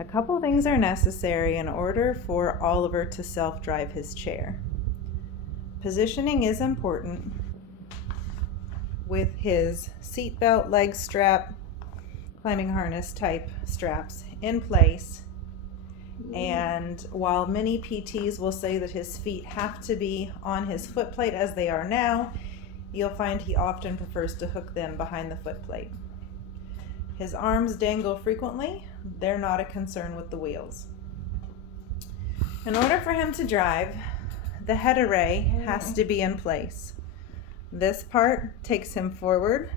A couple things are necessary in order for Oliver to self-drive his chair. Positioning is important with his seatbelt, leg strap, climbing harness type straps in place. And while many PTs will say that his feet have to be on his foot plate as they are now, you'll find he often prefers to hook them behind the foot plate. His arms dangle frequently. They're not a concern with the wheels. In order for him to drive, the head array has to be in place. This part takes him forward,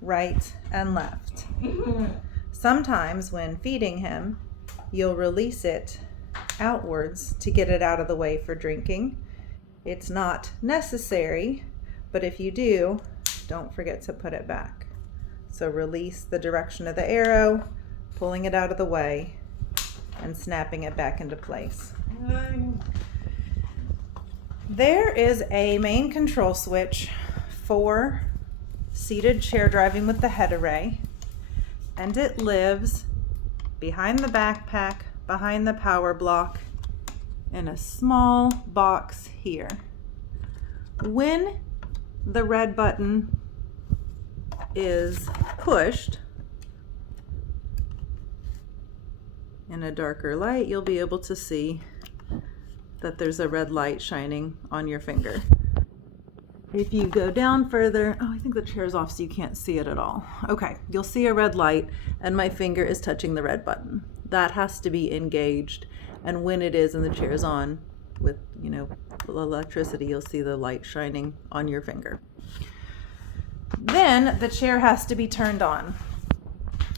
right, and left. Sometimes when feeding him, you'll release it outwards to get it out of the way for drinking. It's not necessary, but if you do, don't forget to put it back. So release the direction of the arrow, pulling it out of the way, and snapping it back into place. There is a main control switch for seated chair driving with the head array, and it lives behind the backpack, behind the power block, in a small box here. When the red button is pushed in a darker light, you'll be able to see that there's a red light shining on your finger. If you go down further, oh, I think the chair's off so you can't see it at all. Okay, you'll see a red light and my finger is touching the red button. That has to be engaged, and when it is and the chair's on with, electricity, you'll see the light shining on your finger. Then the chair has to be turned on.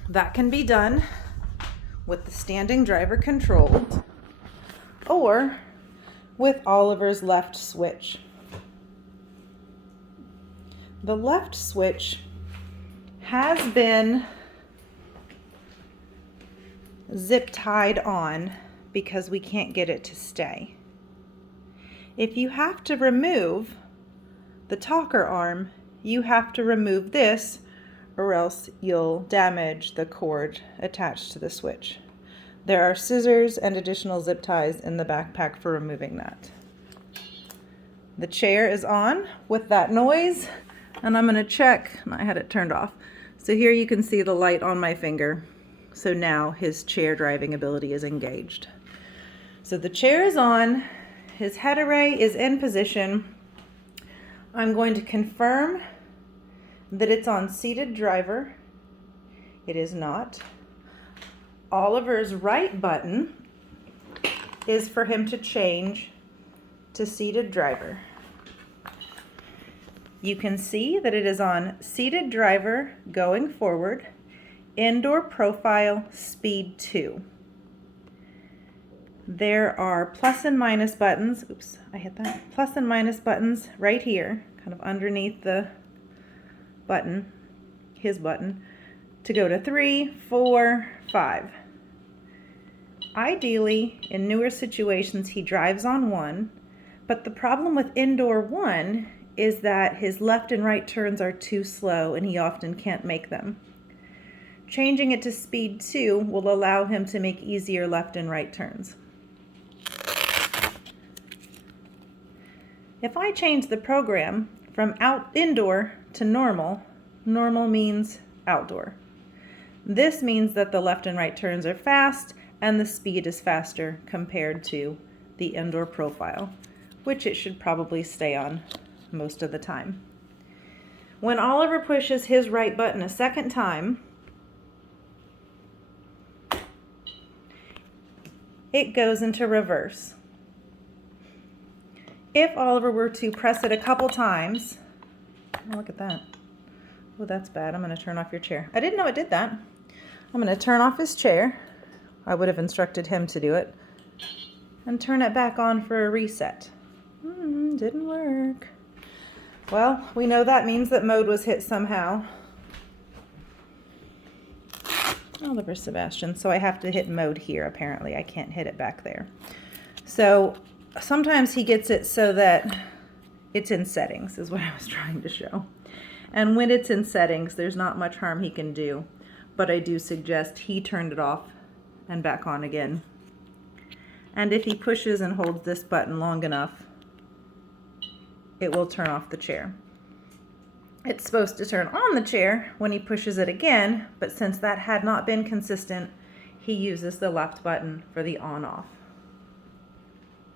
That can be done with the standing driver controlled or with Oliver's left switch. The left switch has been zip tied on because we can't get it to stay. If you have to remove the talker arm, you have to remove this, or else you'll damage the cord attached to the switch. There are scissors and additional zip ties in the backpack for removing that. The chair is on with that noise, and I'm going to check. I had it turned off. So here you can see the light on my finger. So now his chair driving ability is engaged. So the chair is on, his head array is in position. I'm going to confirm that it's on seated driver. It is not. Oliver's right button is for him to change to seated driver. You can see that it is on seated driver going forward, indoor profile, speed 2. There are plus and minus buttons. Oops, I hit that. Plus and minus buttons right here, kind of underneath the button, his button, to go to 3, 4, 5. Ideally, in newer situations, he drives on 1, but the problem with indoor 1 is that his left and right turns are too slow and he often can't make them. Changing it to speed 2 will allow him to make easier left and right turns. If I change the program from indoor to normal, normal means outdoor. This means that the left and right turns are fast and the speed is faster compared to the indoor profile, which it should probably stay on most of the time. When Oliver pushes his right button a second time, it goes into reverse. If Oliver were to press it a couple times, oh, look at that. Oh, that's bad. I'm going to turn off your chair. I didn't know it did that. I'm going to turn off his chair. I would have instructed him to do it. And turn it back on for a reset. Didn't work. Well, we know that means that mode was hit somehow. Oliver Sebastian. So I have to hit mode here, apparently. I can't hit it back there. So sometimes he gets it so that it's in settings, is what I was trying to show. And when it's in settings, there's not much harm he can do. But I do suggest he turned it off and back on again. And if he pushes and holds this button long enough, it will turn off the chair. It's supposed to turn on the chair when he pushes it again, but since that had not been consistent, he uses the left button for the on-off.